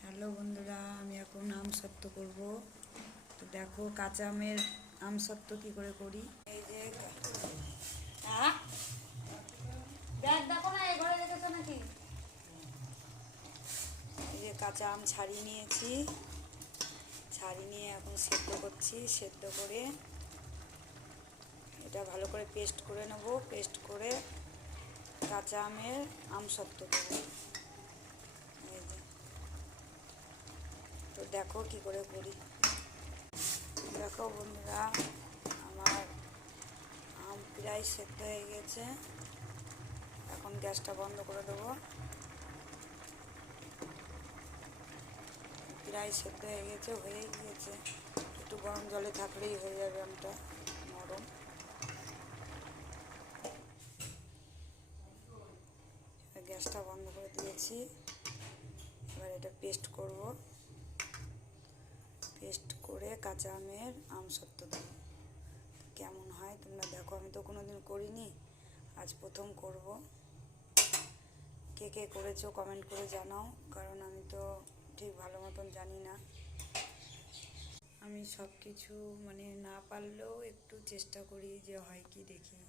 Hello বন্ধুরা, আমি এখন আমসত্ত্ব করব। তো দেখো কাঁচা আমের আমসত্ত্ব কী করে করি। এই যে দেখো না, এই ঘরে রেখেছো নাকি? এই যে কাঁচা আম ছাড়িয়ে নিয়েছি, ছাড়িয়ে নিয়ে এখন সেদ্ধ করছি। সেদ্ধ করে এটা ভালো করে পেস্ট করে নেব। পেস্ট করে কাঁচা আমের আমসত্ত্ব করব। তো দেখো কি করে করি। দেখো বন্ধুরা, আমার আম প্রায় সেদ্ধ হয়ে গেছে। এখন গ্যাসটা বন্ধ করে দেবো। প্রায় সেদ্ধ হয়ে গিয়েছে। একটু গরম জলে থাকলেই হয়ে যাবে আমটা নরম। গ্যাসটা বন্ধ করে দিয়েছি। এবার এটা পেস্ট করব। পেস্ট করে কাঁচা আমের আমসত্ত্ব দেবো। কেমন হয় তোমরা দেখো। আমি তো কোনোদিন করিনি, আজ প্রথম করব। কে কে করেছো কমেন্ট করে জানাও, কারণ আমি তো ঠিক ভালো মতন জানি না। আমি সব কিছু না পারলেও একটু চেষ্টা করি যে হয় কি দেখি,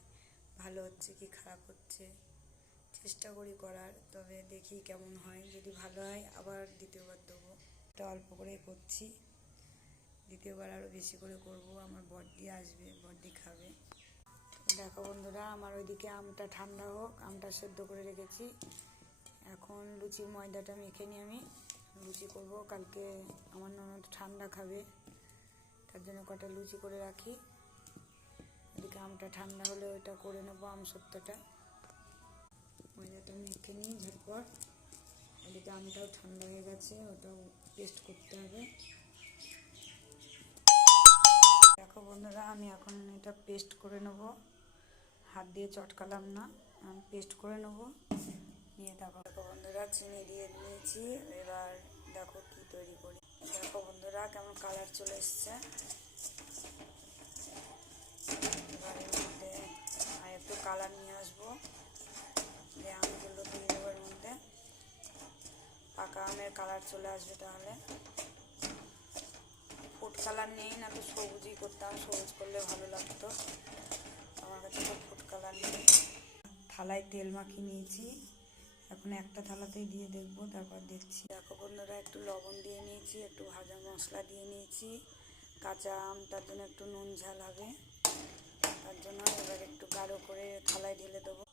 ভালো হচ্ছে কি খারাপ হচ্ছে, চেষ্টা করি করার। তবে দেখি কেমন হয়। যদি ভালো হয় আবার দ্বিতীয়বার দেবো। এটা অল্প করে করছি, দ্বিতীয়বার আরও বেশি করে করব। আমার বড়দি আসবে, বড়দি খাবে। দেখো বন্ধুরা, আমার ওইদিকে আমটা ঠান্ডা হোক। আমটা সেদ্ধ করে রেখেছি। এখন লুচির ময়দাটা মেখে নিয়ে আমি লুচি করব। কালকে আমার ননদ ঠান্ডা খাবে, তার জন্য কটা লুচি করে রাখি। ওইদিকে আমটা ঠান্ডা হলে ওইটা করে নেবো আমসত্ত্বটা। ময়দাটা মেখে নিই ঝটপট। ওইদিকে আমটাও ঠান্ডা হয়ে গেছে, ওটাও পেস্ট করতে হবে। দেখো বন্ধুরা, আমি এখন এটা পেস্ট করে নেব। হাত দিয়ে চটকালাম না, আমি পেস্ট করে নেব। নিয়ে দেখো বন্ধুরা, চিনি দিয়ে দিয়েছি। এবার দেখো কি তৈরি করি। দেখো বন্ধুরা, কেমন কালার চলে এসছে। এবার এর মধ্যে আর একটু কালার নিয়ে আসবো। দিয়ে আমগুলো দিয়ে দেবো এর মধ্যে। পাকা আমের কালার চলে আসবে। তাহলে ফুড কালার নেই, না তো সবুজই করতাম। সবুজ করলে ভালো লাগতো। আমার কাছে তো ফুড কালার নেই। থালায় তেল মাখিয়ে নিয়েছি। এখন একটা থালাতেই দিয়ে দেখবো, তারপর দেখছি। দেখো বন্ধুরা, একটু লবণ দিয়ে নিয়েছি, একটু ভাজা মশলা দিয়ে নিয়েছি। কাঁচা আম, তার জন্য একটু নুন ঝাল হবে, তার জন্য এবার একটু গাঢ় করে থালায় ঢেলে দেবো।